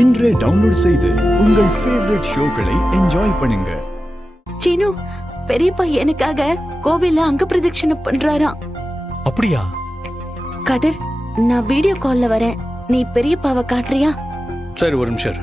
இன்றே டவுன்லோட் செய்து உங்கள் ஃபேவரட் ஷோக்களை என்ஜாய் பண்ணுங்க. சீனு, பெரியப்பா எனக்காக கோவில்ல அங்க பிரதட்சணை பண்றாராம். அப்படியா? கதிர், நான் வீடியோ கால்ல வரேன், நீ பெரியப்பாவை காட்டுறியா? சரி, ஒரு நிமிஷம்.